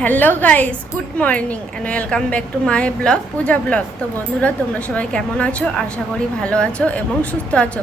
Hello guys, good morning and welcome back to my blog Puja blog. তো বন্ধুরা, তোমরা সবাই কেমন আছো? আশা করি ভালো আছো এবং সুস্থ আছো।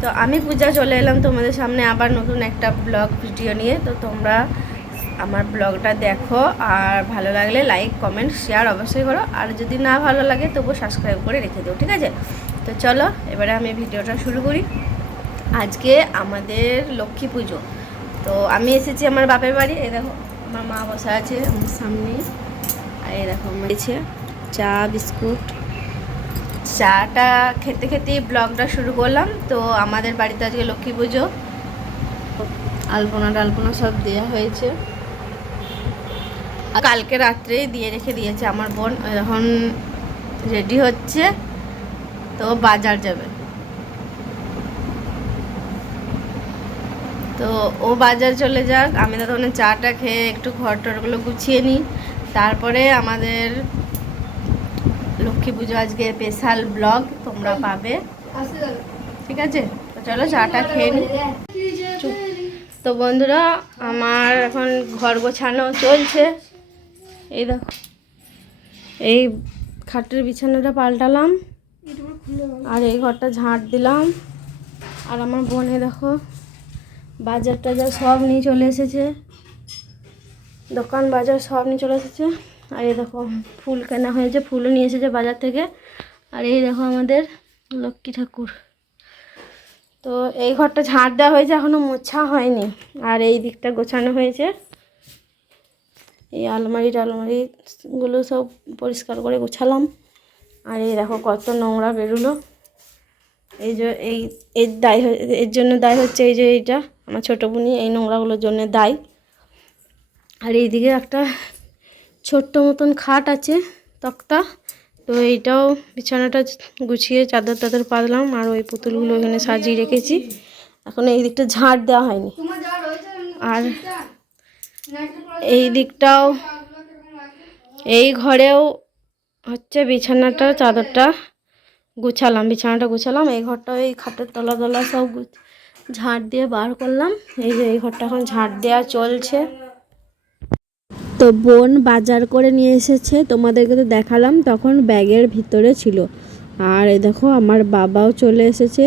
তো আমি পূজা চলে এলাম তোমাদের সামনে আবার নতুন একটা ব্লগ ভিডিও নিয়ে। তো তোমরা আমার ব্লগটা দেখো, আর ভালো লাগলে লাইক কমেন্ট শেয়ার অবশ্যই করো, আর যদি না ভালো লাগে তবুও সাবস্ক্রাইব করে রেখে দিও, ঠিক আছে? তো চলো এবারে আমি ভিডিওটা শুরু করি। আজকে আমাদের লক্ষ্মী পুজো। তো আমি এসেছি আমার বাপের বাড়ি। এই দেখো আমার মা বসে আছে আমার সামনে, আর এই দেখো মেয়েছে চা বিস্কুট। চাটা খেতে খেতেই ব্লগটা শুরু করলাম। তো আমাদের বাড়িতে আজকে লক্ষ্মী পুজো, আলপনা টালপনা সব দেওয়া হয়েছে। কালকে রাত্রেই দিয়ে রেখে দিয়েছে আমার বোন। এখন রেডি হচ্ছে, তো বাজার যাবে। তো ও বাজার চলে যাক, আমি তো তখন চাটা খেয়ে একটু ঘর টরগুলো গুছিয়ে নিই। তারপরে আমাদের লক্ষ্মী পুজো আজকে স্পেশাল ব্লগ তোমরা পাবে, ঠিক আছে? তো চলো চাটা খেয়ে নিই। তো বন্ধুরা, আমার এখন ঘর গোছানো চলছে। এই দেখো, এই খাটের বিছানাটা পাল্টালাম, আর এই ঘরটা ঝাঁট দিলাম। আর আমার বোনে দেখো বাজার টাজার সব নিয়ে চলে এসেছে, দোকান বাজার সব নিয়ে চলে এসেছে। আর এই দেখো ফুল কেনা হয়েছে, ফুলও নিয়ে এসেছে বাজার থেকে। আর এই দেখো আমাদের লক্ষ্মী ঠাকুর। তো এই ঘরটা ঝাঁট দেওয়া হয়েছে, এখনও মোছা হয়নি। আর এই দিকটা গোছানো হয়েছে, এই আলমারিগুলো সব পরিষ্কার করে গোছালাম। আর এই দেখো কত নোংরা বেরোলো। এই যে এর জন্য দায় হচ্ছে এই যে এইটা আমার ছোটো বোনই এই নোংরাগুলোর জন্য দায়ী। আর এইদিকে একটা ছোট্ট মতন খাট আছে, তক্তা। তো এইটাও বিছানাটা গুছিয়ে চাদর টাদর পাতলাম, আর ওই পুতুলগুলো এখানে সাজিয়ে রেখেছি। এখন এই দিকটা ঝাঁট দেওয়া হয়নি। আর এই দিকটাও, এই ঘরেও হচ্ছে বিছানাটা চাদরটা বিছানাটা গুছালাম। এই ঘরটা এই খাটের তলা সব ঝাঁট দিয়ে বার করলাম। এই যে এই ঘরটা এখন ঝাঁট দেওয়া চলছে। তো বোন বাজার করে নিয়ে এসেছে, তোমাদেরকে তো দেখালাম, তখন ব্যাগের ভিতরে ছিল। আর এই দেখো আমার বাবাও চলে এসেছে।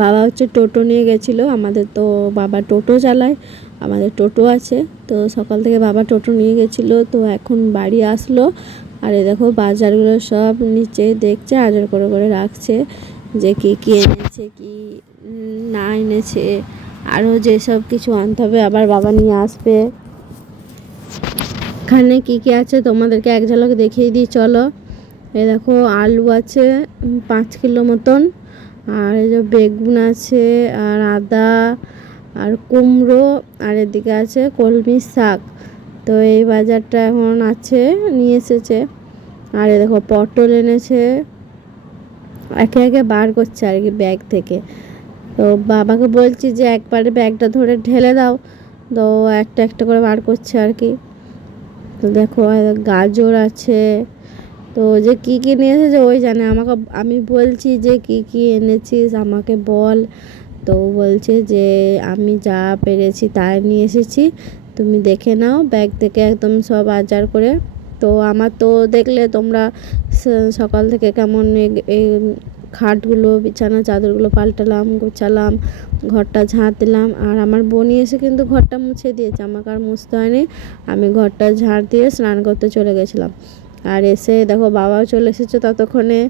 বাবা হচ্ছে টোটো নিয়ে গেছিলো, আমাদের তো বাবা টোটো চালায়, আমাদের টোটো আছে। তো সকাল থেকে বাবা টোটো নিয়ে গেছিলো, তো এখন বাড়ি আসলো। আর এই দেখো বাজারগুলো সব নিচে দেখছে, আজার করে করে রাখছে, যে কী কী এনেছে কি না এনেছে, আরও যেসব কিছু আনতে হবে আবার বাবা নিয়ে আসবে। এখানে কী কী আছে তোমাদেরকে এক ঝলক দেখিয়ে দিই, চলো। এই দেখো আলু আছে 5 কিলো মতন, আর এই যে বেগুন আছে, আর আদা, আর কুমড়ো, আর এদিকে আছে কলমি শাক। তো এই বাজারটা এখন আছে, নিয়ে এসেছে। আর এই দেখো পটল এনেছে, একে একে বার করছে আর কি ব্যাগ থেকে। তো বাবাকে বলছি যে একবারে ব্যাগটা ধরে ঢেলে দাও, তো একটা একটা করে বার করছে আর কি। তো দেখো গাজর আছে। তো যে কী কী নিয়ে এসেছে ওই জানে, আমি বলছি যে কী কী এনেছিস আমাকে বল। তো বলছে যে আমি যা পেরেছি তাই নিয়ে এসেছি, তুমি দেখে নাও ব্যাগ থেকে একদম সব আজার করে। তো আমার তো দেখলে তোমরা সকাল থেকে কেমন এই খাটগুলো বিছানা চাদরগুলো পাল্টালাম, গোছালাম, ঘরটা ঝাঁট দিলাম। আর আমার বোনই এসে কিন্তু ঘরটা মুছে দিয়েছে, আমাকে আর মুছতে হয়নি। আমি ঘরটা ঝাঁট দিয়ে স্নান করতে চলে গেছিলাম। আর এসে দেখো বাবাও চলে এসেছে ততক্ষণে।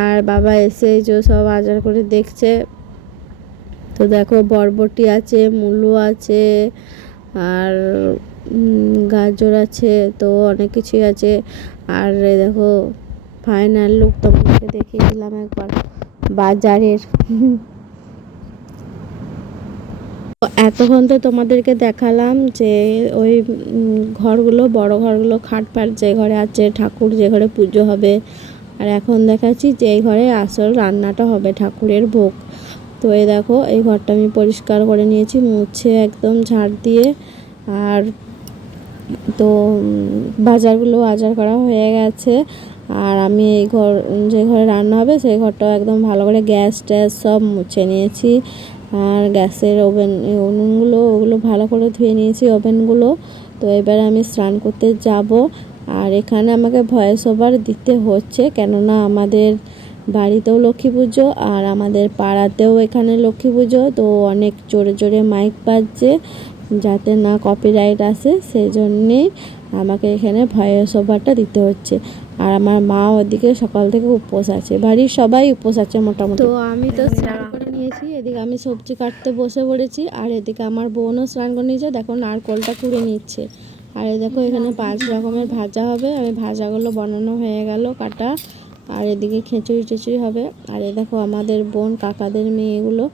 আর বাবা এসে যে সব আজার করে দেখছে। তো দেখো বরবটি আছে, মূলো আছে, আর গাজর আছে, তো অনেক কিছুই আছে। আর দেখো ফাইনাল লুক তোমাদেরকে দেখিয়ে দিলাম একবার বাজারের। এতক্ষণ তো তোমাদেরকে দেখালাম যে ওই ঘরগুলো, বড় ঘরগুলো, খাট ফাট যে ঘরে আছে, ঠাকুর যে ঘরে পুজো হবে। আর এখন দেখাচ্ছি যে এই ঘরে আসল রান্নাটা হবে, ঠাকুরের ভোগ। তো এই দেখো এই ঘরটা আমি পরিষ্কার করে নিয়েছি, মুছে একদম ঝাড় দিয়ে। আর তো বাজারগুলো আজার করা হয়ে গেছে। আর আমি এই ঘর, যে ঘরে রান্না হবে সেই ঘরটাও একদম ভালো করে গ্যাস ট্যাস সব মুছে নিয়েছি। আর গ্যাসের উনুনগুলো ওগুলো ভালো করে ধুয়ে নিয়েছি, ওভেনগুলো। তো এবার আমি স্নান করতে যাব। আর এখানে আমাকে ভয়েস ওভার দিতে হচ্ছে, কেননা আমাদের বাড়িতেও লক্ষ্মী পুজো আর আমাদের পাড়াতেও এখানে লক্ষ্মী পুজো, তো অনেক জোরে জোরে মাইক বাজছে, যাতে না কপিরাইট আসে সেই জন্যেই আমাকে এখানে ভয়েস ওভারটা দিতে হচ্ছে। আর আমার মা ওদিকে সকাল থেকে উপোস আছে, বাড়ির সবাই উপোস আছে মোটামুটি। তো আমি তো স্নান করে নিয়েছি, এদিকে আমি সবজি কাটতে বসে পড়েছি, আর এদিকে আমার বোনও স্নান করে নিয়েছে, দেখো নারকলটা কুড়ে নিচ্ছে। আর এই দেখো এখানে 5 রকমের ভাজা হবে, আমি ভাজাগুলো বানানো হয়ে গেল কাটা। আর এদিকে খিচুড়ি টিচুড়ি হবে। আর এই দেখো আমাদের বোন কাকাদের মেয়েগুলো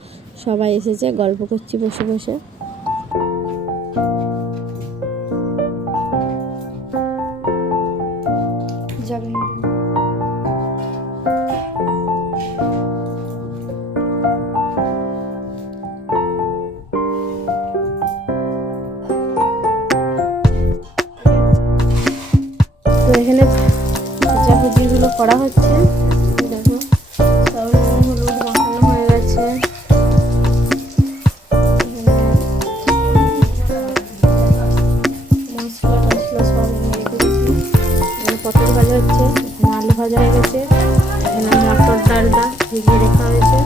সবাই এসেছে, গল্প করছি বসে বসে। তো এখানে ভাজাভুজিগুলো করা হচ্ছে, দেখো সব নুন হলুদ মাখানো হয়ে গেছে। মশলা টশলা সব রেখে দিচ্ছি। এখানে পটল ভাজা হচ্ছে, এখানে আলু ভাজা হয়ে গেছে, এখানে মটর ডালটা ভিজিয়ে রাখা হয়েছে।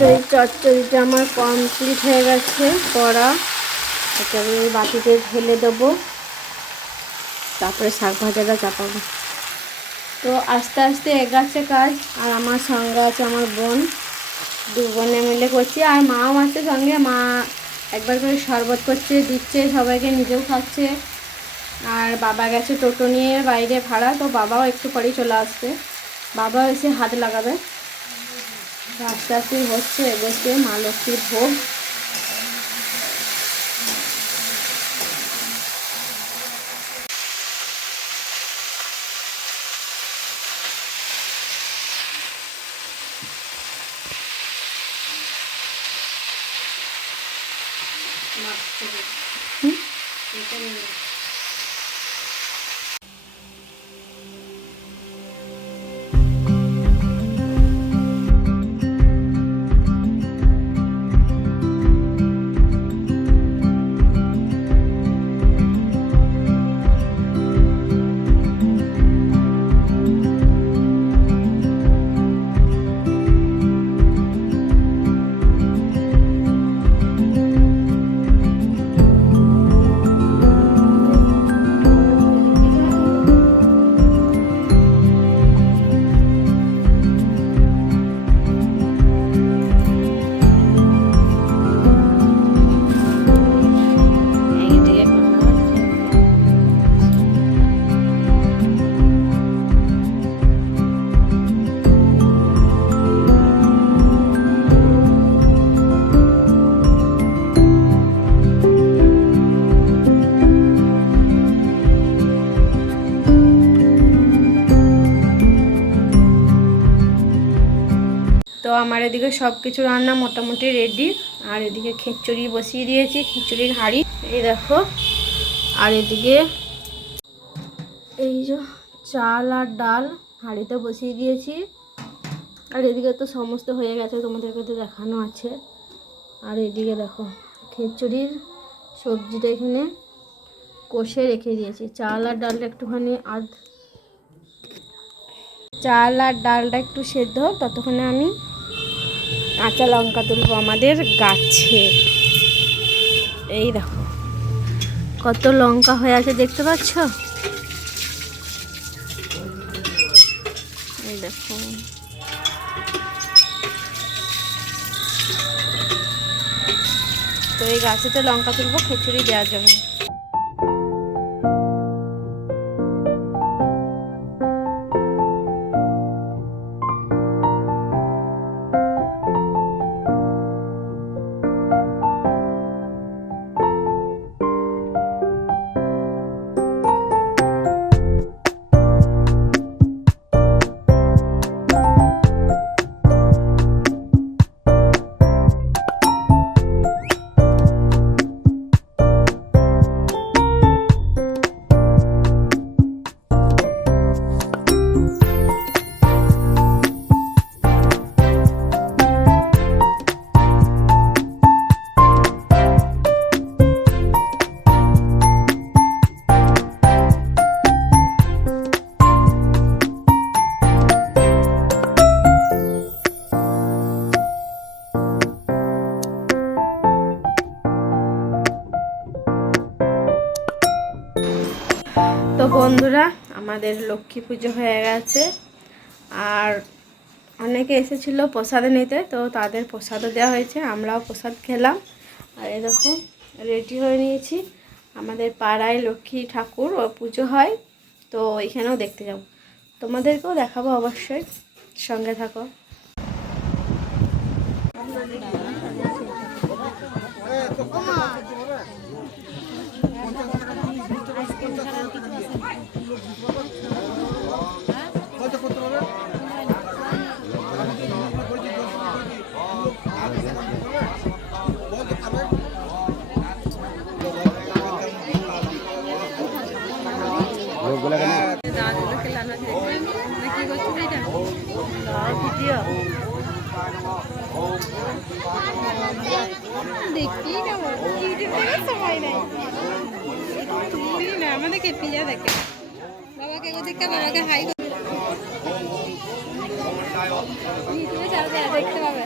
তো এই চচ্চড়িটা আমার কমপ্লিট হয়ে গেছে করা, এটা আমি এই বাটিতে ঢেলে দেবো, তারপরে শাক ভাজাটা চাপাবো। তো আস্তে আস্তে এগাচ্ছে কাজ, আর আমার সঙ্গে আছে আমার বোন, দু বোনে মিলে করছি, আর মাও আছে সঙ্গে। মা একবার করে শরবত করছে দিচ্ছে সবাইকে, নিজেও খাচ্ছে। আর বাবা গেছে টোটো নিয়ে বাইরে ভাড়া, তো বাবাও একটু পরেই চলে আসবে, বাবাও এসে হাত লাগাবে। আস্তে আস্তে হচ্ছে এগোচ্ছে মা লক্ষ্মীর ভোগ। তো আমার এদিকে সব কিছু রান্না মোটামুটি রেডি। আর এদিকে খিচুড়ি বসিয়ে দিয়েছি, খিচুড়ির হাঁড়ি এই দেখো। আর এদিকে এই যে চাল আর ডাল হাঁড়িতে বসিয়ে দিয়েছি। আর এদিকে তো সমস্ত হয়ে গেছে, তোমাদেরকে তো দেখানো আছে। আর এদিকে দেখো খিচুড়ির সবজিটা এখানে কষে রেখে দিয়েছি। চাল আর ডালটা একটুখানি চাল আর ডালটা একটু সেদ্ধ হোক, ততক্ষণে আমি কাঁচা লঙ্কা তুলবো আমাদের গাছে। এই দেখো কত লঙ্কা হয়ে আছে, দেখতে পাচ্ছ? এই দেখো তো এই গাছেতে লঙ্কা তুলবো খিচুড়ি দেওয়ার জন্য। তো বন্ধুরা আমাদের লক্ষ্মী পুজো হয়ে গেছে, আর অনেকে এসেছিলো প্রসাদ নিতে, তো তাদের প্রসাদও দেওয়া হয়েছে, আমরাও প্রসাদ খেলাম। আর এই দেখো রেডি হয়ে নিয়েছি, আমাদের পাড়ায় লক্ষ্মী ঠাকুর ও পুজো হয়, তো এখানেও দেখতে যাব, তোমাদেরকেও দেখাবো অবশ্যই, সঙ্গে থাকো। আমাদেরকে পিজা দেখে বাবাকে দেখতে, বাবাকে হাই দেখতে পাবে।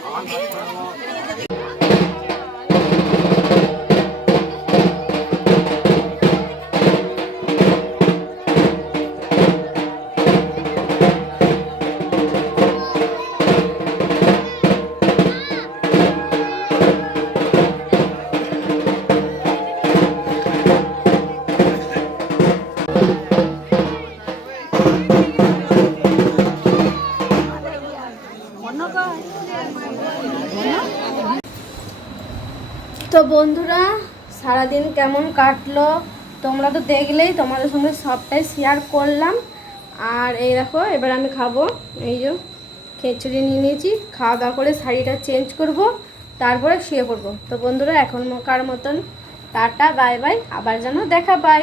তো বন্ধুরা সারাদিন কেমন কাটলো তোমরা তো দেখলেই, তোমাদের সঙ্গে সবটাই শেয়ার করলাম। আর এই দেখো এবার আমি খাবো, এই যে খিচুড়ি নিয়ে নিয়েছি, খাওয়া দাওয়া করে শাড়িটা চেঞ্জ করব, তারপরে শুয়ে পড়বো। তো বন্ধুরা এখন কার মতন টাটা বাই বাই, আবার যেন দেখা পাই।